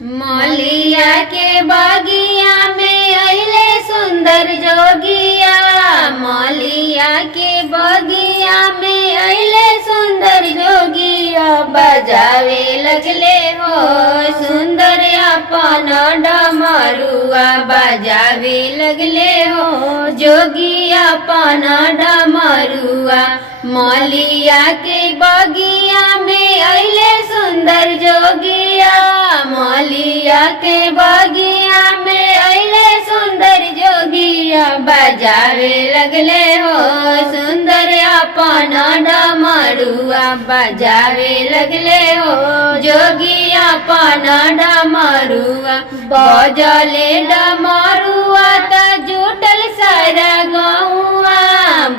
मौलिया के बगिया में अइले सुंदर जोगिया। मौलिया के बगिया में अइले सुंदर जोगिया। बजावे लगले हो सुंदर अपन डमरुआ। बजावे लगले हो जोगिया अपन डमरुआ। मौलिया के बगिया में अइले सुंदर जोगिया। मौलिया के बगिया में अइले सुंदर जोगिया। बजावे लगले हो सुंदर अपन डमरुआ। बजावे लगले हो जोगिया अपन डमरुआ। बजले डमरुआ त जुटल सारा गौआ।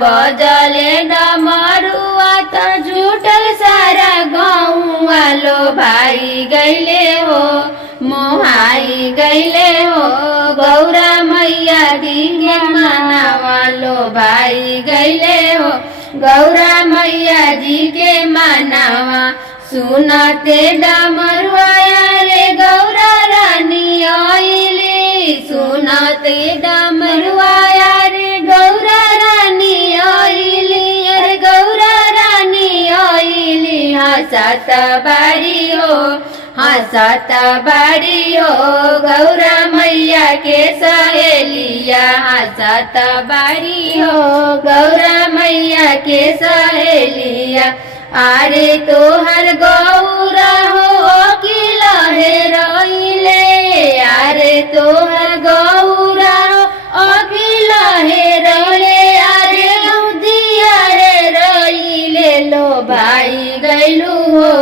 बजले डमरुआ त जुटल सारा गौआ। लो भाई गैले हो मोहाई गैले हो गौरा मैया दी के मनावा। लो भाई गैले हो गौरा मैया जी के मनावा। सुनते डमरुआ रे गौरा रानी आइली। सुनते डमरुआ रे गौरा रानी आइली। अरे गौरा रानी आइली। हंसत बारी हो हंसत बारी हो गौरा मैया के सहेलिया। हंसत बारी हो गौरा मैया के सहेलिया। आरे तोहर गौरा हो कि लहे रइले। आरे तोहर गौरा हो कि लहे रइले। आरे उदिया रे रइले। लो भाई गैलू हो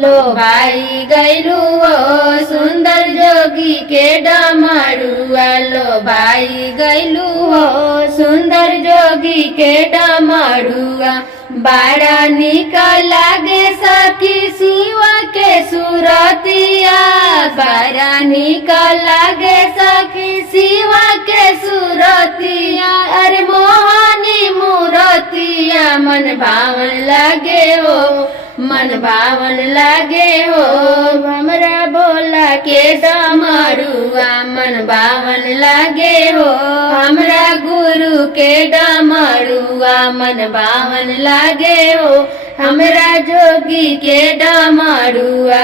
लो भाई गैलू हो सुंदर जोगी के डमरुआ। लो भाई गैलू हो सुंदर जोगी के डमरुआ। बड़ा निकल लागे सखी शिवा के सूरतिया। बड़ा निकल लागे सखी शिवा के सूरतिया। अरे मोहनी मूरतिया मन भावन लागे हो मन भावन लागे हो। हमरा बोला के डमरुआ मन भावन लागे हो। हमरा गुरु के डमरुआ मन भावन लागे हो। हमरा जोगी के डमरुआ।